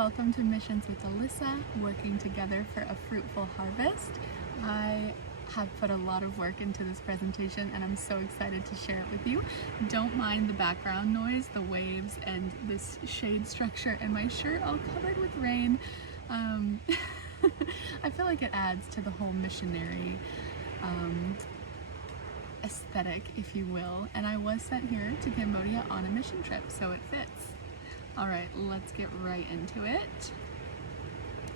welcome to Missions with Alyssa, working together for a fruitful harvest. I have put a lot of work into this presentation and I'm so excited to share it with you. Don't mind the background noise, the waves, and this shade structure and my shirt all covered with rain. I feel like it adds to the whole missionary aesthetic, if you will, and I was sent here to Cambodia on a mission trip, so it fits. All right, let's get right into it.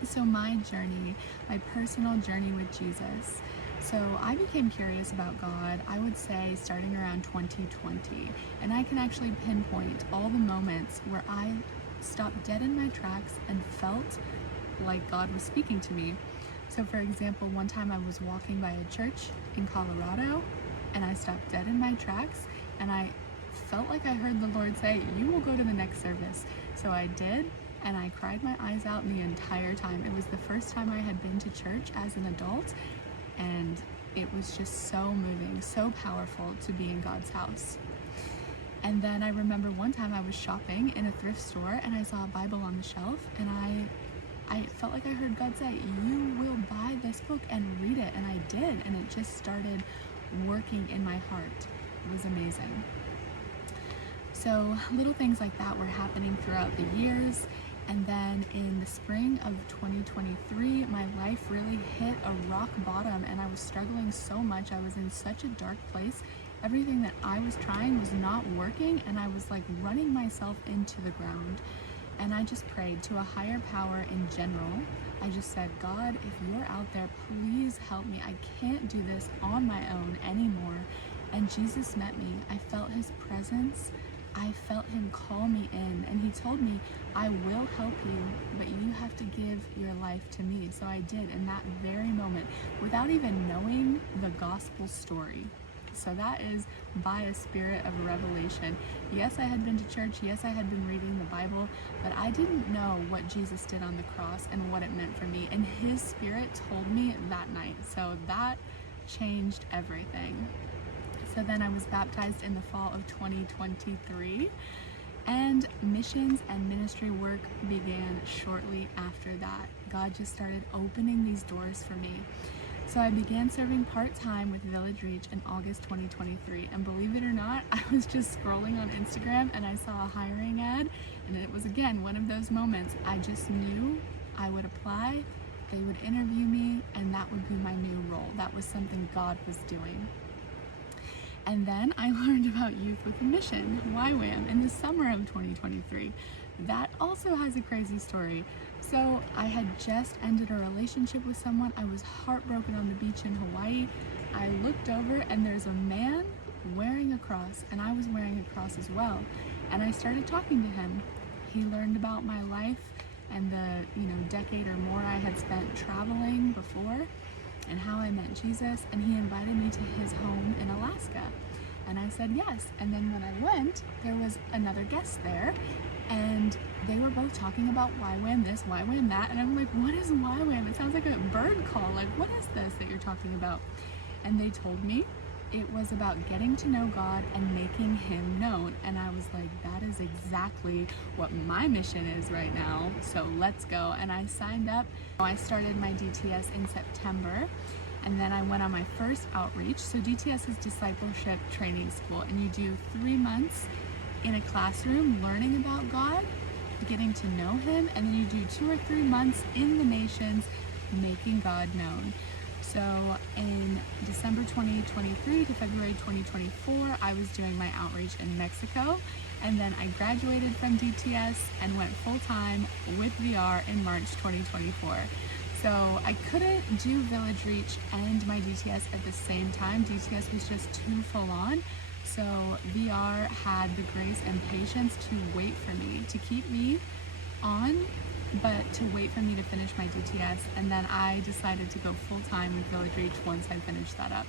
So my journey, my personal journey with Jesus. So I became curious about God, I would say starting around 2020, and I can actually pinpoint all the moments where I stopped dead in my tracks and felt like God was speaking to me. So for example, one time I was walking by a church in Colorado and I stopped dead in my tracks and I felt like I heard the Lord say, "You will go to the next service." So I did, and I cried my eyes out the entire time. It was the first time I had been to church as an adult, and it was just so moving, so powerful to be in God's house. And then I remember one time I was shopping in a thrift store and I saw a Bible on the shelf, and I felt like I heard God say, "You will buy this book and read it," and I did, and it just started working in my heart. It was amazing. So little things like that were happening throughout the years, and then in the spring of 2023 my life really hit a rock bottom and I was struggling so much. I was in such a dark place. Everything that I was trying was not working and I was like running myself into the ground. And I just prayed to a higher power in general. I just said, "God, if you're out there, please help me. I can't do this on my own anymore." And Jesus met me. I felt his presence. I felt him call me in, and he told me, "I will help you, but you have to give your life to me." So I did in that very moment without even knowing the gospel story. So that is by a spirit of revelation. Yes, I had been to church. Yes, I had been reading the Bible, but I didn't know what Jesus did on the cross and what it meant for me. And his spirit told me that night. So that changed everything. So then I was baptized in the fall of 2023, and missions and ministry work began shortly after that. God just started opening these doors for me. So I began serving part-time with Village Reach in August 2023, and believe it or not, I was just scrolling on Instagram and I saw a hiring ad, and it was again one of those moments I just knew I would apply, they would interview me, and that would be my new role. That was something God was doing. And then I learned about Youth with a Mission, YWAM, in the summer of 2023. That also has a crazy story. So I had just ended a relationship with someone. I was heartbroken on the beach in Hawaii. I looked over and there's a man wearing a cross, and I was wearing a cross as well. And I started talking to him. He learned about my life and the decade or more I had spent traveling before, and how I met Jesus, and he invited me to his home in Alaska. And I said yes. And then when I went, there was another guest there, and they were both talking about YWAM this, YWAM that, and I'm like, "What is YWAM? It sounds like a bird call. Like, what is this that you're talking about?" And they told me it was about getting to know God and making him known. And I was like, that is exactly what my mission is right now. So let's go. And I signed up. I started my DTS in September, and then I went on my first outreach. So DTS is Discipleship Training School, and you do 3 months in a classroom learning about God, getting to know him, and then you do 2 or 3 months in the nations making God known. So in December 2023 to February 2024, I was doing my outreach in Mexico, and then I graduated from DTS and went full-time with VR in March 2024. So I couldn't do Village Reach and my DTS at the same time. DTS was just too full on. So VR had the grace and patience to wait for me, to keep me on, but to wait for me to finish my DTS, and then I decided to go full-time with Village Reach once I finished that up.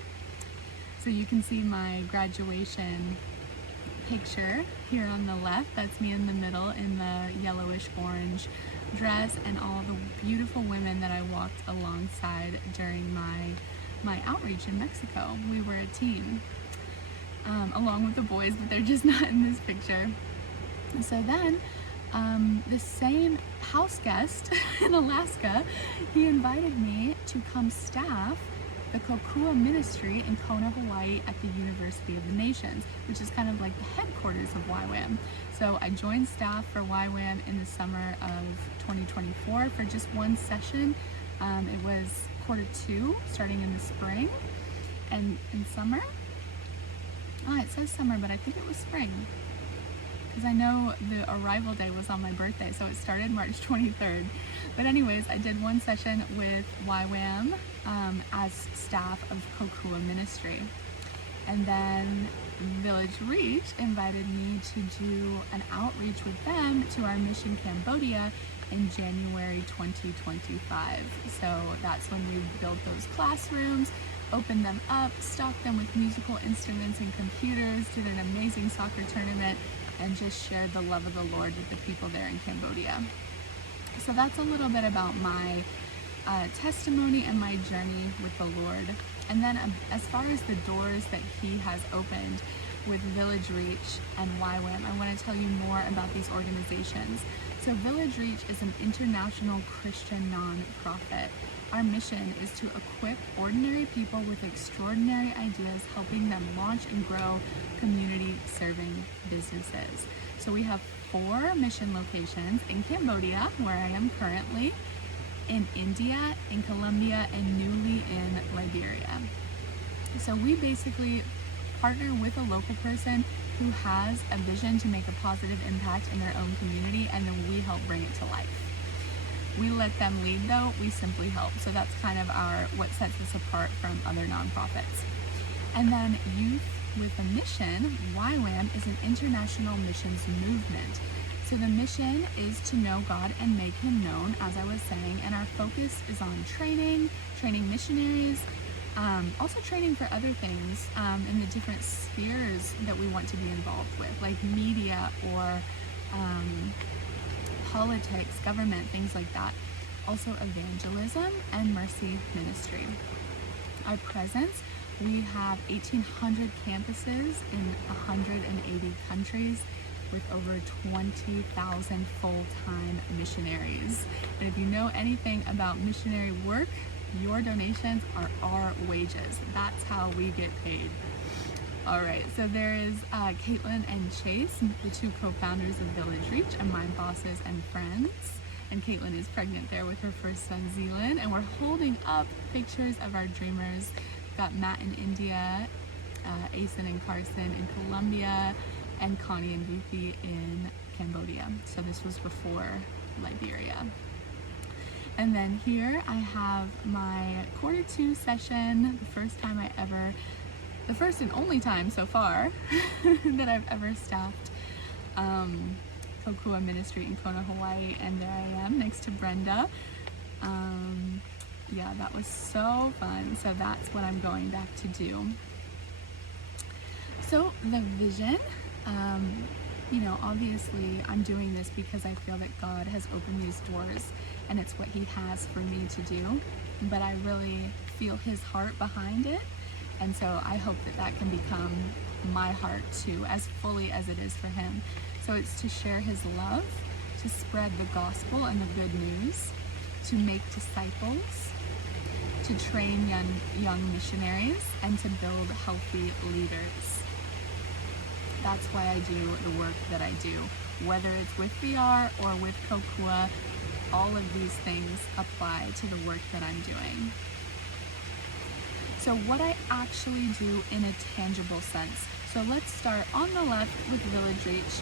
So you can see my graduation picture here on the left. That's me in the middle in the yellowish orange dress, and all the beautiful women that I walked alongside during my outreach in Mexico. We were a team, along with the boys, but they're just not in this picture. So then the same house guest in Alaska, he invited me to come staff the Kokua ministry in Kona, Hawaii at the University of the Nations, which is kind of like the headquarters of YWAM. So I joined staff for YWAM in the summer of 2024 for just one session. It was Q2, starting in the spring and in summer. Oh, it says summer, but I think it was spring, because I know the arrival day was on my birthday, so it started March 23rd. But anyways, I did one session with YWAM as staff of Kokua Ministry. And then Village Reach invited me to do an outreach with them to our mission Cambodia in January 2025. So that's when we built those classrooms, opened them up, stocked them with musical instruments and computers, did an amazing soccer tournament, and just shared the love of the Lord with the people there in Cambodia. So that's a little bit about my testimony and my journey with the Lord. And then as far as the doors that He has opened with Village Reach and YWAM, I want to tell you more about these organizations. So Village Reach is an international Christian nonprofit. Our mission is to equip ordinary people with extraordinary ideas, helping them launch and grow community-serving businesses. So we have 4 mission locations in Cambodia, where I am currently, in India, in Colombia, and newly in Liberia. So we basically partner with a local person who has a vision to make a positive impact in their own community, and then we help bring it to life. We let them lead though, we simply help. So that's kind of what sets us apart from other nonprofits. And then Youth with a Mission, YWAM, is an international missions movement. So the mission is to know God and make Him known, as I was saying, and our focus is on training missionaries, also training for other things in the different spheres that we want to be involved with, like media or politics, government, things like that. Also evangelism and mercy ministry. Our presence, we have 1,800 campuses in 180 countries with over 20,000 full-time missionaries. And if you know anything about missionary work, your donations are our wages. That's how we get paid. All right, so there is Caitlin and Chase, the 2 co-founders of Village Reach, and my bosses and friends. And Caitlin is pregnant there with her first son, Zealand, and we're holding up pictures of our dreamers. We've got Matt in India, Asen and Carson in Colombia, and Connie and Ruthie in Cambodia. So this was before Liberia. And then here I have my Q2 session, the first and only time so far that I've ever staffed Kokua Ministry in Kona, Hawaii, and there I am next to Brenda. Yeah, that was so fun. So that's what I'm going back to do. So the vision, obviously I'm doing this because I feel that God has opened these doors and it's what He has for me to do, but I really feel His heart behind it. And so I hope that that can become my heart too, as fully as it is for Him. So it's to share His love, to spread the gospel and the good news, to make disciples, to train young missionaries, and to build healthy leaders. That's why I do the work that I do. Whether it's with VR or with Kokua, all of these things apply to the work that I'm doing. So what I actually do in a tangible sense. So let's start on the left with Village Reach,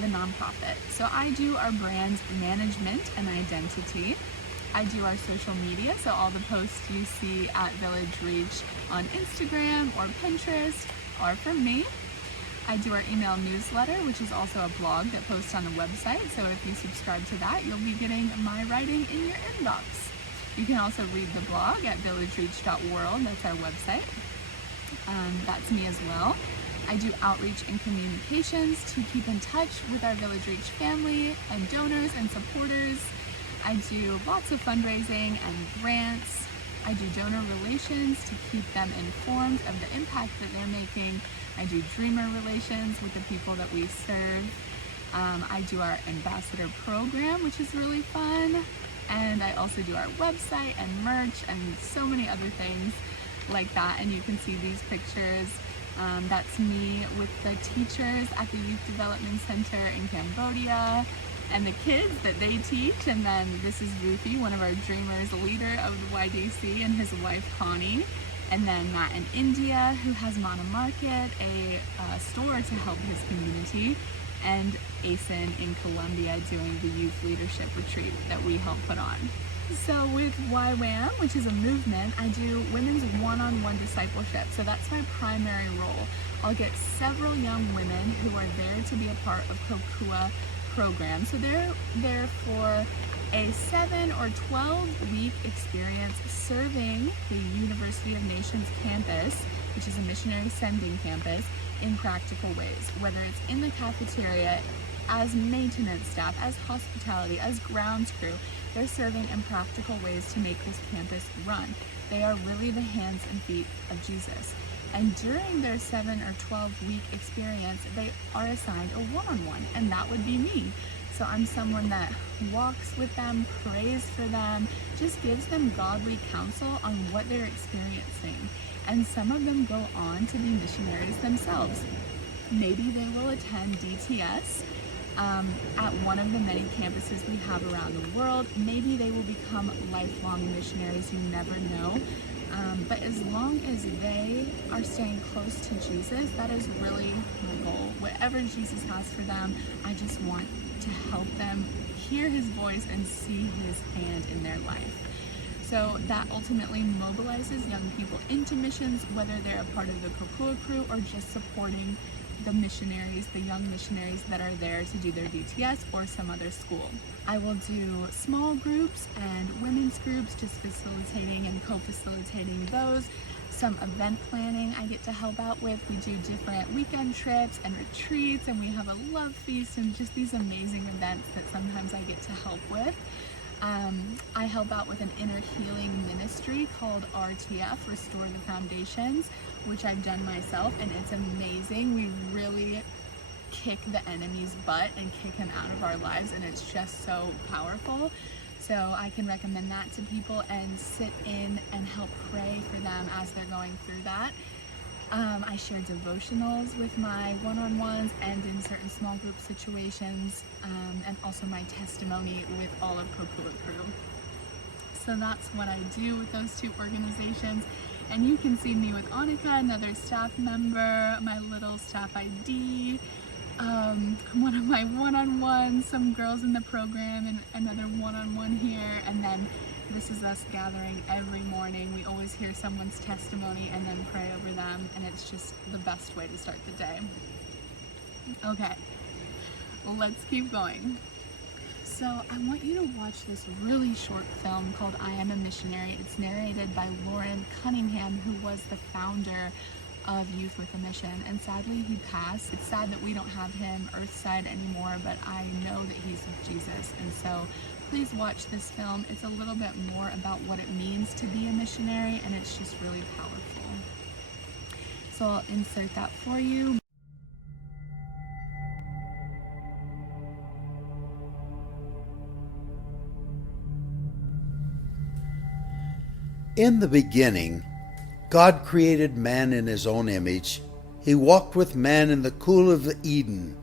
the nonprofit. So I do our brand management and identity. I do our social media, so all the posts you see at Village Reach on Instagram or Pinterest are from me. I do our email newsletter, which is also a blog that posts on the website. So if you subscribe to that, you'll be getting my writing in your inbox. You can also read the blog at villagereach.world. That's our website. That's me as well. I do outreach and communications to keep in touch with our Village Reach family and donors and supporters. I do lots of fundraising and grants. I do donor relations to keep them informed of the impact that they're making. I do dreamer relations with the people that we serve. I do our ambassador program, which is really fun. And I also do our website and merch and so many other things like that. And you can see these pictures. That's me with the teachers at the Youth Development Center in Cambodia and the kids that they teach. And then this is Ruthie, one of our dreamers, leader of the YDC, and his wife Connie. And then Matt in India, who has Mana Market, a store to help his community. And Asen in Colombia doing the youth leadership retreat that we help put on. So with YWAM, which is a movement, I do women's one-on-one discipleship. So that's my primary role. I'll get several young women who are there to be a part of Kokua Program. So they're there for a 7 or 12-week experience serving the University of Nations campus, which is a missionary sending campus, in practical ways, whether it's in the cafeteria, as maintenance staff, as hospitality, as grounds crew. They're serving in practical ways to make this campus run. They are really the hands and feet of Jesus. And during their 7 or 12-week experience, they are assigned a one-on-one, and that would be me. So I'm someone that walks with them, prays for them, just gives them godly counsel on what they're experiencing. And some of them go on to be missionaries themselves. Maybe they will attend DTS at one of the many campuses we have around the world. Maybe they will become lifelong missionaries, you never know. But as long as they are staying close to Jesus, that is really my goal. Whatever Jesus has for them, I just want to help them hear his voice and see his hand in their life. So that ultimately mobilizes young people into missions, whether they're a part of the Kokua crew or just supporting the missionaries, the young missionaries that are there to do their DTS or some other school. I will do small groups and women's groups, just facilitating and co-facilitating those. Some event planning I get to help out with. We do different weekend trips and retreats, and we have a love feast and just these amazing events that sometimes I get to help with. I help out with an inner healing ministry called RTF, Restore the Foundations, which I've done myself, and it's amazing. We really kick the enemy's butt and kick him out of our lives, and it's just so powerful. So I can recommend that to people and sit in and help pray for them as they're going through that. I share devotionals with my one-on-ones and in certain small group situations, and also my testimony with all of Kokua Crew. So that's what I do with those two organizations. And you can see me with Annika, another staff member, my little staff ID, one of my one-on-ones, some girls in the program, and another one-on-one here. And then this is us gathering every morning. We always hear someone's testimony and then pray over them, and it's just the best way to start the day. Okay, let's keep going. So I want you to watch this really short film called I Am a Missionary. It's narrated by Lauren Cunningham, who was the founder of Youth with a Mission, and sadly he passed. It's sad that we don't have him earthside anymore, but I know that he's with Jesus, and so please watch this film. It's a little bit more about what it means to be a missionary, and it's just really powerful. So I'll insert that for you. In the beginning, God created man in his own image. He walked with man in the cool of Eden,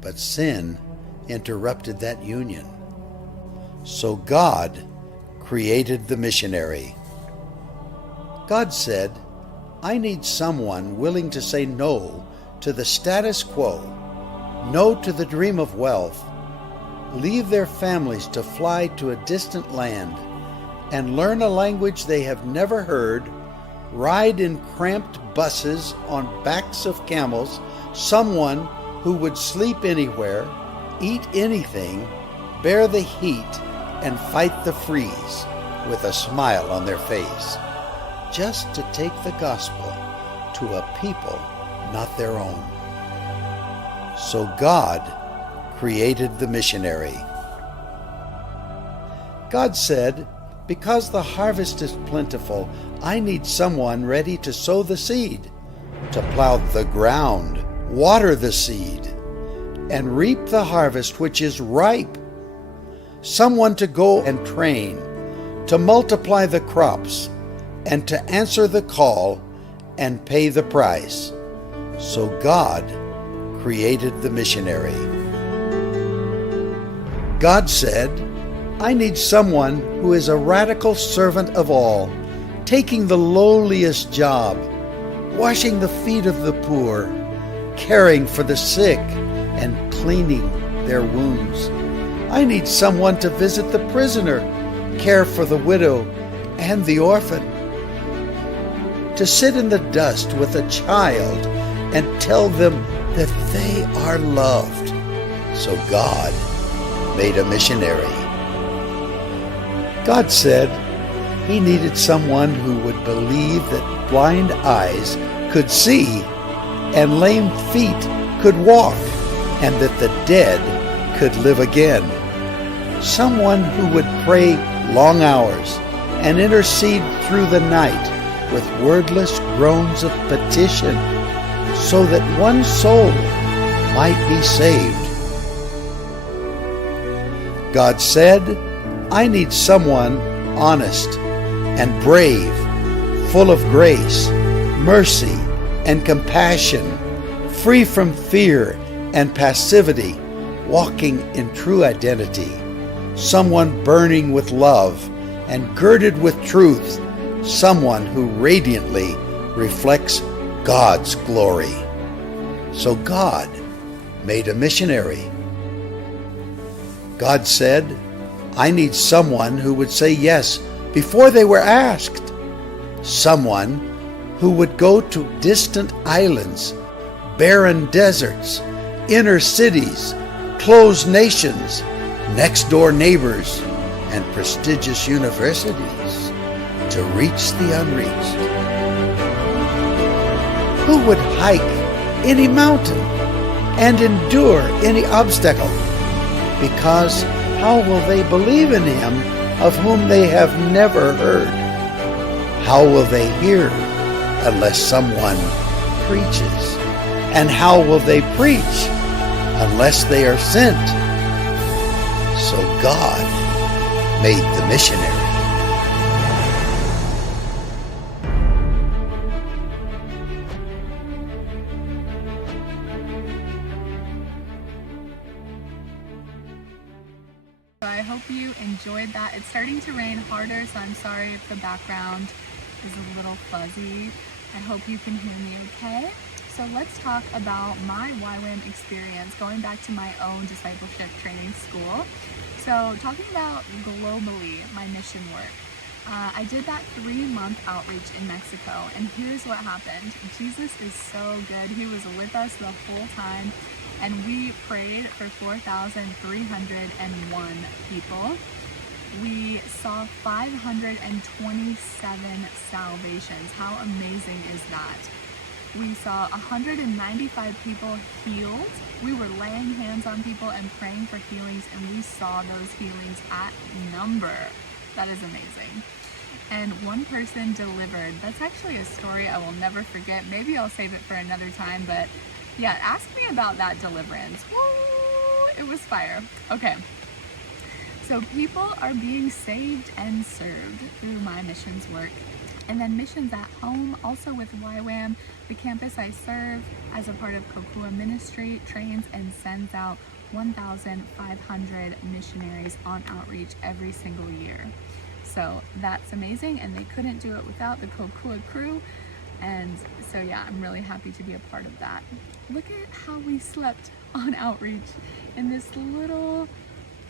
but sin interrupted that union. So God created the missionary. God said, I need someone willing to say no to the status quo, no to the dream of wealth, leave their families to fly to a distant land and learn a language they have never heard, ride in cramped buses on backs of camels, someone who would sleep anywhere, eat anything, bear the heat, and fight the freeze with a smile on their face, just to take the gospel to a people not their own. So God created the missionary. God said, because the harvest is plentiful, I need someone ready to sow the seed, to plow the ground, water the seed, and reap the harvest which is ripe. Someone to go and train, to multiply the crops, and to answer the call and pay the price. So God created the missionary. God said, I need someone who is a radical servant of all, taking the lowliest job, washing the feet of the poor, caring for the sick, and cleaning their wounds. I need someone to visit the prisoner, care for the widow and the orphan, to sit in the dust with a child and tell them that they are loved. So God made a missionary. God said He needed someone who would believe that blind eyes could see and lame feet could walk and that the dead could live again. Someone who would pray long hours and intercede through the night with wordless groans of petition so that one soul might be saved. God said, I need someone honest and brave, full of grace, mercy, and compassion, free from fear and passivity, walking in true identity, someone burning with love and girded with truth, someone who radiantly reflects God's glory. So God made a missionary. God said, I need someone who would say yes before they were asked, someone who would go to distant islands, barren deserts, inner cities, closed nations, next-door neighbors, and prestigious universities to reach the unreached. Who would hike any mountain and endure any obstacle? Because how will they believe in Him of whom they have never heard? How will they hear unless someone preaches? And how will they preach unless they are sent? So God made the missionary. I hope you enjoyed that. It's starting to rain harder, so I'm sorry if the background is a little fuzzy. I hope you can hear me okay. So let's talk about my YWAM experience, going back to my own discipleship training school. So talking about globally, my mission work. I did that 3-month outreach in Mexico, and here's what happened. Jesus is so good. He was with us the whole time, and we prayed for 4,301 people. We saw 527 salvations. How amazing is that? We saw 195 people healed. We were laying hands on people and praying for healings, and we saw those healings at number. That is amazing. And one person delivered. That's actually a story I will never forget. Maybe I'll save it for another time, but yeah, ask me about that deliverance. Woo! It was fire. Okay. So people are being saved and served through my missions work. And then missions at home, also with YWAM, the campus I serve as a part of Kokua Ministry, trains and sends out 1,500 missionaries on outreach every single year. So that's amazing, and they couldn't do it without the Kokua crew. And so yeah, I'm really happy to be a part of that. Look at how we slept on outreach in this little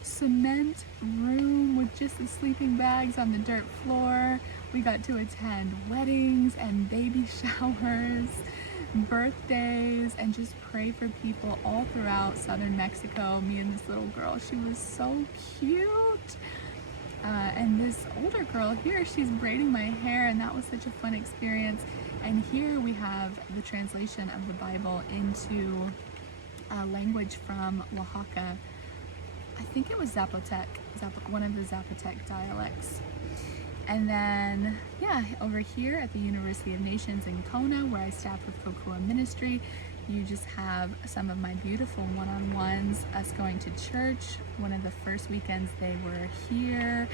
cement room with just the sleeping bags on the dirt floor. We got to attend weddings and baby showers, birthdays, and just pray for people all throughout southern Mexico. Me and this little girl, she was so cute. And this older girl here, she's braiding my hair, and that was such a fun experience. And here we have the translation of the Bible into a language from Oaxaca. I think it was Zapotec, one of the Zapotec dialects. And then, yeah, over here at the University of Nations in Kona, where I staff with Kokua Ministry, You just have some of my beautiful one-on-ones, us going to church. One of the first weekends they were here.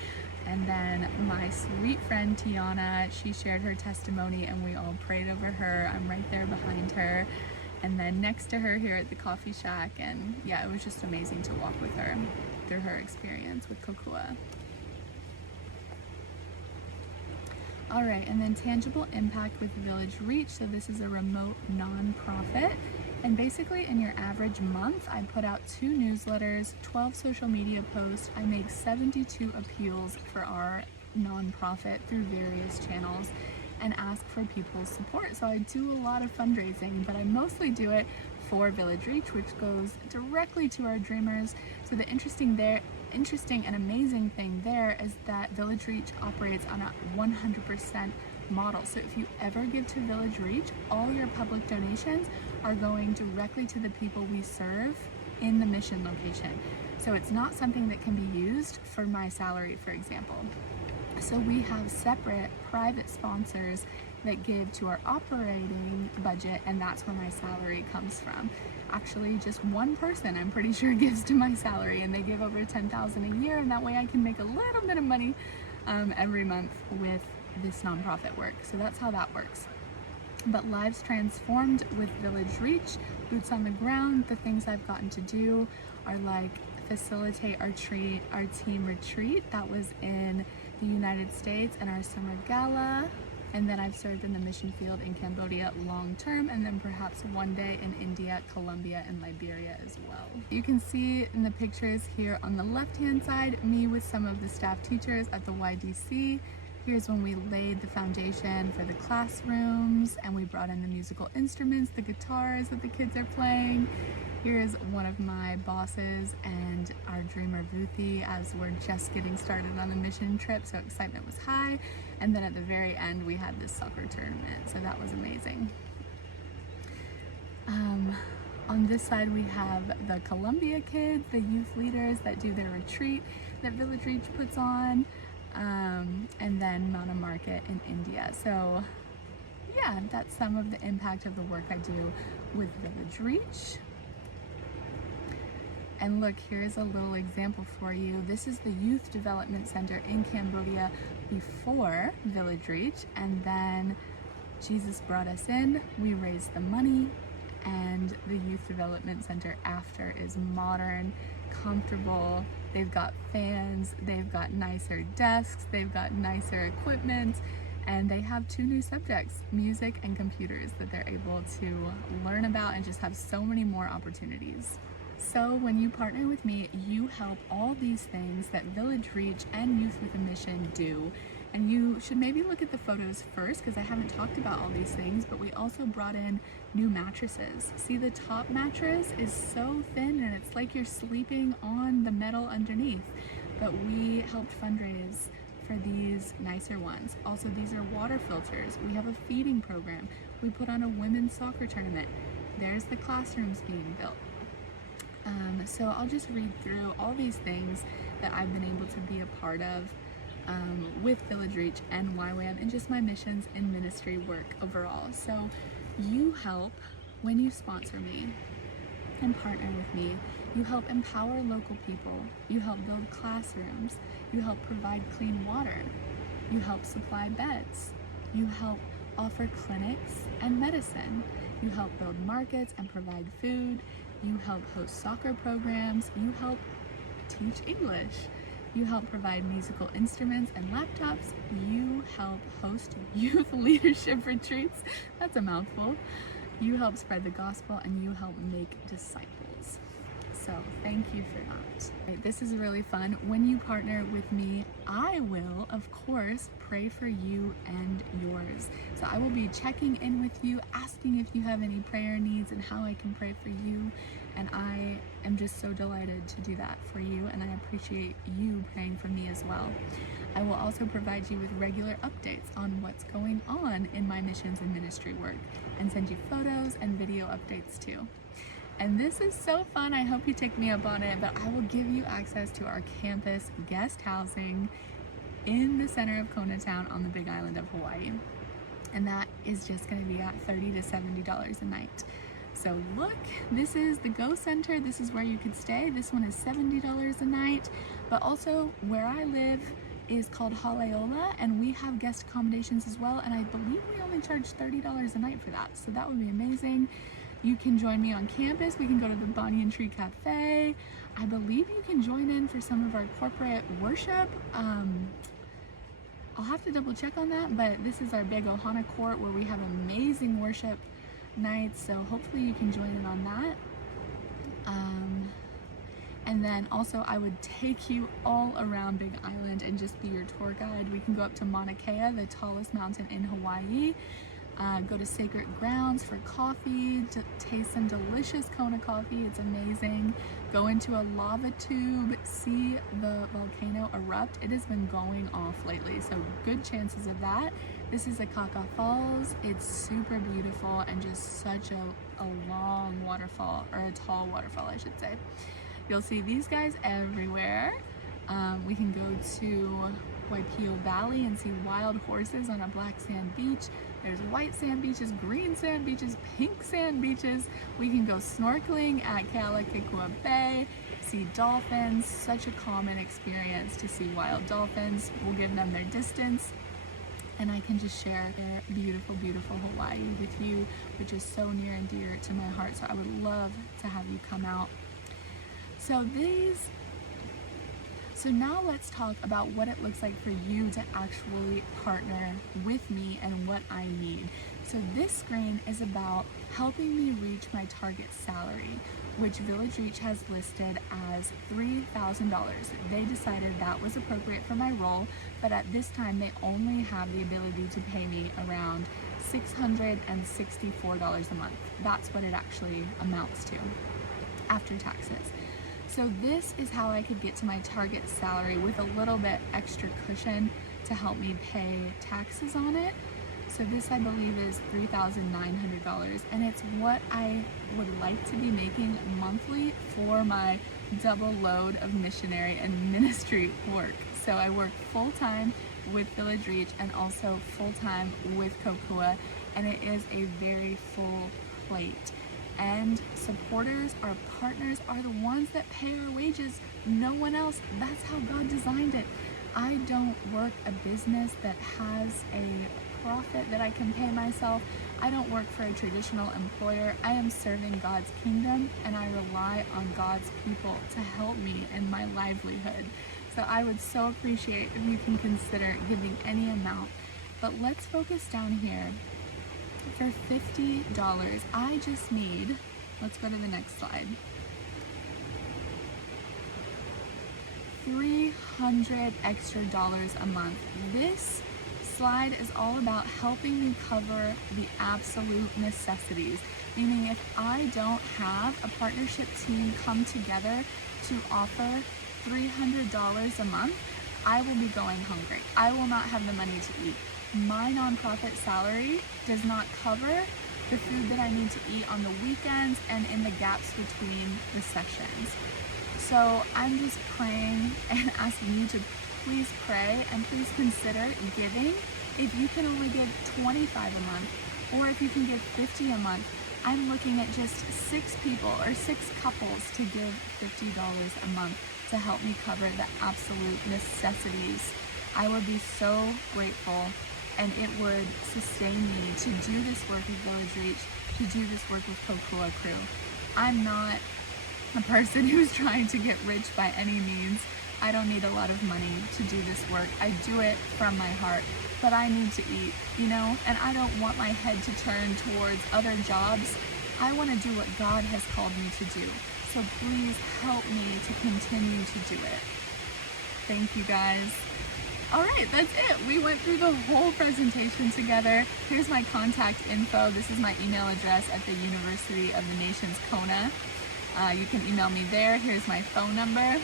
And then my sweet friend Tiana, she shared her testimony and we all prayed over her. I'm right there behind her. And then next to her here at the coffee shack. And yeah, it was just amazing to walk with her through her experience with Kokua. All right, and then tangible impact with Village Reach. So this is a remote nonprofit. And basically in your average month, I put out 2 newsletters, 12 social media posts. I make 72 appeals for our nonprofit through various channels and ask for people's support. So I do a lot of fundraising, but I mostly do it for Village Reach, which goes directly to our dreamers. So the interesting and amazing thing there is that Village Reach operates on a 100% model. So if you ever give to Village Reach, all your public donations are going directly to the people we serve in the mission location. So it's not something that can be used for my salary, for example. So we have separate private sponsors that give to our operating budget, and that's where my salary comes from. Actually, just one person I'm pretty sure gives to my salary, and they give over $10,000 a year, and that way I can make a little bit of money every month with this nonprofit work. So that's how that works. But lives transformed with Village Reach, boots on the ground. The things I've gotten to do are like facilitate our team retreat that was in the United States and our summer gala. And then I've served in the mission field in Cambodia long term, and then perhaps one day in India, Colombia, and Liberia as well. You can see in the pictures here on the left-hand side, me with some of the staff teachers at the YDC. Here's when we laid the foundation for the classrooms and we brought in the musical instruments, the guitars that the kids are playing. Here's one of my bosses and our dreamer Vuthi as we're just getting started on the mission trip, so excitement was high. And then at the very end we had this soccer tournament, so that was amazing. On this side we have the Colombia kids, the youth leaders that do their retreat that Village Reach puts on. And then Mana Market in India. So yeah, that's some of the impact of the work I do with Village Reach. And look, here's a little example for you. This is the Youth Development Center in Cambodia before Village Reach, and then Jesus brought us in, we raised the money, and the Youth Development Center after is modern, comfortable. They've got fans, they've got nicer desks, they've got nicer equipment, and they have 2 new subjects, music and computers, that they're able to learn about and just have so many more opportunities. So when you partner with me, you help all these things that Village Reach and Youth with a Mission do. And you should maybe look at the photos first, because I haven't talked about all these things, but we also brought in new mattresses. See, the top mattress is so thin and it's like you're sleeping on the metal underneath. But we helped fundraise for these nicer ones. Also, these are water filters. We have a feeding program. We put on a women's soccer tournament. There's the classrooms being built. So I'll just read through all these things that I've been able to be a part of with Village Reach and YWAM and just my missions and ministry work overall. So you help when you sponsor me and partner with me. You help empower local people. You help build classrooms. You help provide clean water. You help supply beds. You help offer clinics and medicine. You help build markets and provide food. You help host soccer programs. You help teach English. You help provide musical instruments and laptops. You help host youth leadership retreats. That's a mouthful. You help spread the gospel, and you help make disciples. So thank you for that. This is really fun. When you partner with me, I will, of course, pray for you and yours. So I will be checking in with you, asking if you have any prayer needs and how I can pray for you. And I am just so delighted to do that for you, and I appreciate you praying for me as well. I will also provide you with regular updates on what's going on in my missions and ministry work, and send you photos and video updates too. And this is so fun. I hope you take me up on it, but I will give you access to our campus guest housing in the center of Kona Town on the Big Island of Hawaii. And that is just going to be at $30 to $70 a night. So look, this is the Go Center. This is where you could stay. This one is $70 a night, but also where I live is called Haleola, and we have guest accommodations as well, and I believe we only charge $30 a night for that, so that would be amazing. You can join me on campus. We can go to the Banyan Tree Cafe. I believe you can join in for some of our corporate worship. I'll have to double check on that, but this is our big Ohana Court where we have amazing worship nights, so hopefully you can join in on that. And then also I would take you all around Big Island and just be your tour guide. We can go up to Mauna Kea, the tallest mountain in Hawaii, go to Sacred Grounds for coffee, to taste some delicious Kona coffee, it's amazing. Go into a lava tube, see the volcano erupt. It has been going off lately, so good chances of that. This is Akaka Falls. It's super beautiful and just such a long waterfall, or a tall waterfall I should say. You'll see these guys everywhere. We can go to Waipio Valley and see wild horses on a black sand beach. There's white sand beaches, green sand beaches, pink sand beaches. We can go snorkeling at Kealakekua Bay, see dolphins, such a common experience to see wild dolphins. We'll give them their distance, and I can just share their beautiful, beautiful Hawaii with you, which is so near and dear to my heart. So I would love to have you come out. So now let's talk about what it looks like for you to actually partner with me and what I need. So this screen is about helping me reach my target salary, which Village Reach has listed as $3,000. They decided that was appropriate for my role, but at this time they only have the ability to pay me around $664 a month. That's what it actually amounts to after taxes. So this is how I could get to my target salary with a little bit extra cushion to help me pay taxes on it. So this, I believe, is $3,900, and it's what I would like to be making monthly for my double load of missionary and ministry work. So I work full-time with Village Reach and also full-time with Kokua, and it is a very full plate. And supporters, our partners, are the ones that pay our wages, no one else. That's how God designed it. I don't work a business that has a profit that I can pay myself. I don't work for a traditional employer. I am serving God's kingdom, and I rely on God's people to help me in my livelihood. So I would so appreciate if you can consider giving any amount. But let's focus down here. For $50, I just need, let's go to the next slide, $300 extra a month. This slide is all about helping me cover the absolute necessities, meaning if I don't have a partnership team come together to offer $300 a month, I will be going hungry. I will not have the money to eat. My nonprofit salary does not cover the food that I need to eat on the weekends and in the gaps between the sessions. So I'm just praying and asking you to please pray and please consider giving. If you can only give $25 a month, or if you can give $50 a month, I'm looking at just 6 people or 6 couples to give $50 a month to help me cover the absolute necessities. I would be so grateful, and it would sustain me to do this work with Village Reach, to do this work with Kokua Crew. I'm not a person who's trying to get rich by any means. I don't need a lot of money to do this work. I do it from my heart, but I need to eat, you know, and I don't want my head to turn towards other jobs. I want to do what God has called me to do. So please help me to continue to do it. Thank you guys. All right, that's it. We went through the whole presentation together. Here's my contact info. This is my email address at the University of the Nations, Kona. You can email me there. Here's my phone number.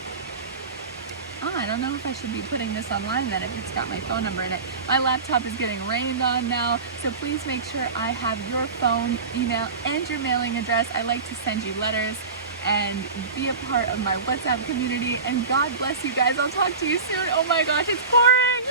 I don't know if I should be putting this online then if it's got my phone number in it. My laptop is getting rained on now, so please make sure I have your phone, email, and your mailing address. I like to send you letters and be a part of my WhatsApp community. And God bless you guys. I'll talk to you soon. Oh my gosh, it's pouring.